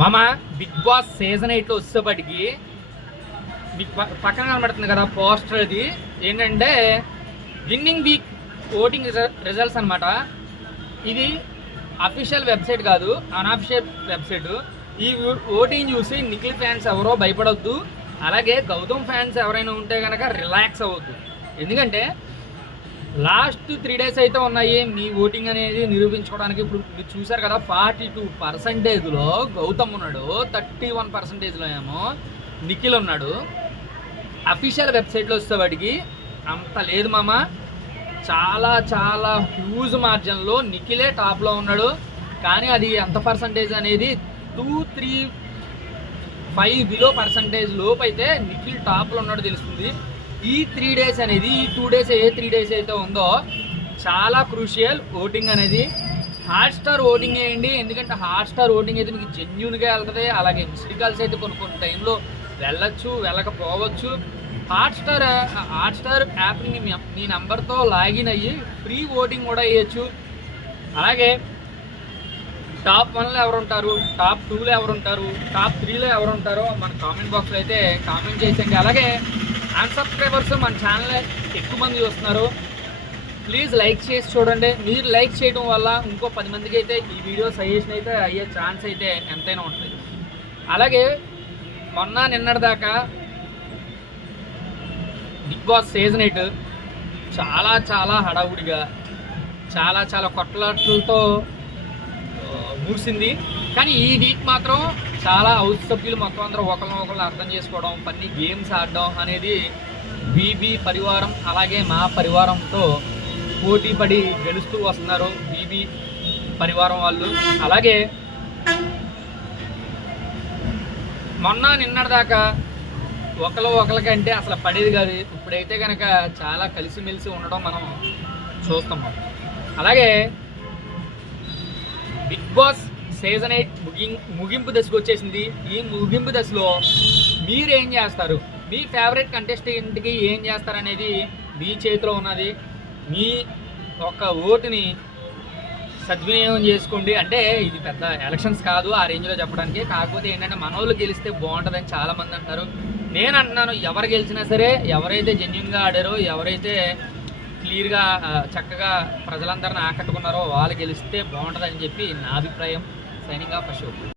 మామ big Boss season ఎయిట్లో వచ్చేపటికి మీకు పక్కన కనబడుతుంది కదా పోస్టర్ అది. ఏంటంటే విన్నింగ్ వీక్ ఓటింగ్ రిజల్ట్స్ అన్నమాట. ఇది అఫీషియల్ వెబ్సైట్ కాదు అన్అఫీషియల్ వెబ్సైట్. ఈ ఓటింగ్ చూసి నిఖిల్ ఫ్యాన్స్ ఎవరో భయపడొద్దు అలాగే గౌతమ్ ఫ్యాన్స్ ఎవరైనా ఉంటే కనుక రిలాక్స్ అవ్వద్దు. ఎందుకంటే లాస్ట్ త్రీ డేస్ అయితే ఉన్నాయి. మీ ఓటింగ్ అనేది నిరూపించుకోవడానికి ఇప్పుడు మీరు చూసారు కదా ఫార్టీ టూ పర్సంటేజ్లో గౌతమ్ ఉన్నాడు థర్టీ వన్ పర్సంటేజ్లో ఏమో నిఖిల్ ఉన్నాడు. అఫీషియల్ వెబ్సైట్లో వస్తే వాడికి అంత లేదు మామ. చాలా చాలా హ్యూజ్ మార్జిన్లో నిఖిలే టాప్లో ఉన్నాడు. కానీ అది ఎంత పర్సంటేజ్ అనేది two three five below percentage లోపు అయితే నిఖిల్ టాప్లో ఉన్నాడు తెలుస్తుంది. ఈ త్రీ డేస్ అనేది ఈ టూ డేస్ ఏ త్రీ డేస్ అయితే ఉందో చాలా క్రూషియల్ ఓటింగ్ అనేది. హాట్ స్టార్ ఓటింగ్ వేయండి ఎందుకంటే హాట్ స్టార్ ఓటింగ్ అయితే మీకు జెన్యున్గా వెళ్తుంది. అలాగే మిస్డ్ కాల్స్ అయితే కొన్ని కొన్ని టైంలో వెళ్ళచ్చు వెళ్ళకపోవచ్చు. హాట్ స్టార్ హాట్ స్టార్ యాప్ని మీ నెంబర్తో లాగిన్ అయ్యి ఫ్రీ ఓటింగ్ కూడా వేయచ్చు అలాగే టాప్ వన్లో ఎవరు ఉంటారు? టాప్ టూలో ఎవరుంటారు టాప్ త్రీలో ఎవరుంటారో మన కామెంట్ బాక్స్లో అయితే కామెంట్ చేసేయండి. అలాగే అన్సబ్స్క్రైబర్స్ మన ఛానల్ ఎక్కువ మంది చూస్తున్నారు. ప్లీజ్ లైక్ చేసి చూడండి. మీరు లైక్ చేయడం వల్ల ఇంకో పది మందికి అయితే ఈ వీడియో సజెషన్ అయితే అయ్యే ఛాన్స్ అయితే ఎంతైనా ఉంటుంది. అలాగే మొన్న నిన్నటిదాకా బిగ్ బాస్ సీజన్ ఎయిట్ చాలా చాలా హడావుడిగా చాలా చాలా కొట్లాటలతో ముగిసింది. కానీ ఈ వీక్ మాత్రం చాలా హౌస్ సభ్యులు మొత్తం అందరూ ఒకరిని ఒకళ్ళు అర్థం చేసుకోవడం పన్ని గేమ్స్ ఆడడం అనేది బీబీ పరివారం అలాగే మా పరివారంతో పోటీ పడి గెలుస్తూ వస్తున్నారు బీబీ పరివారం వాళ్ళు. అలాగే మొన్న నిన్నటిదాకా ఒకరు ఒకరికంటే అసలు పడేది కాదు. ఇప్పుడైతే కనుక చాలా కలిసిమెలిసి ఉండడం మనం చూస్తున్నాం. అలాగే బిగ్ బాస్ సీజన్ ఎయిట్ ముగిం ముగింపు దశకు వచ్చేసింది. ఈ ముగింపు దశలో మీరు ఏం చేస్తారు? మీ ఫేవరెట్ కంటెస్టెంట్కి ఏం చేస్తారనేది మీ చేతిలో ఉన్నది. మీ ఒక ఓటుని సద్వినియోగం చేసుకోండి. అంటే ఇది పెద్ద ఎలక్షన్స్ కాదు ఆ రేంజ్లో చెప్పడానికి. కాకపోతే ఏంటంటే మనోళ్ళు గెలిస్తే బాగుంటుందని చాలామంది అంటారు. నేను అంటున్నాను ఎవరు గెలిచినా సరే ఎవరైతే జెన్యున్గా ఆడారో ఎవరైతే క్లియర్గా చక్కగా ప్రజలందరిని ఆకట్టుకున్నారో వాళ్ళు గెలిస్తే బాగుంటుందని చెప్పి నా అభిప్రాయం. Signing off Ashok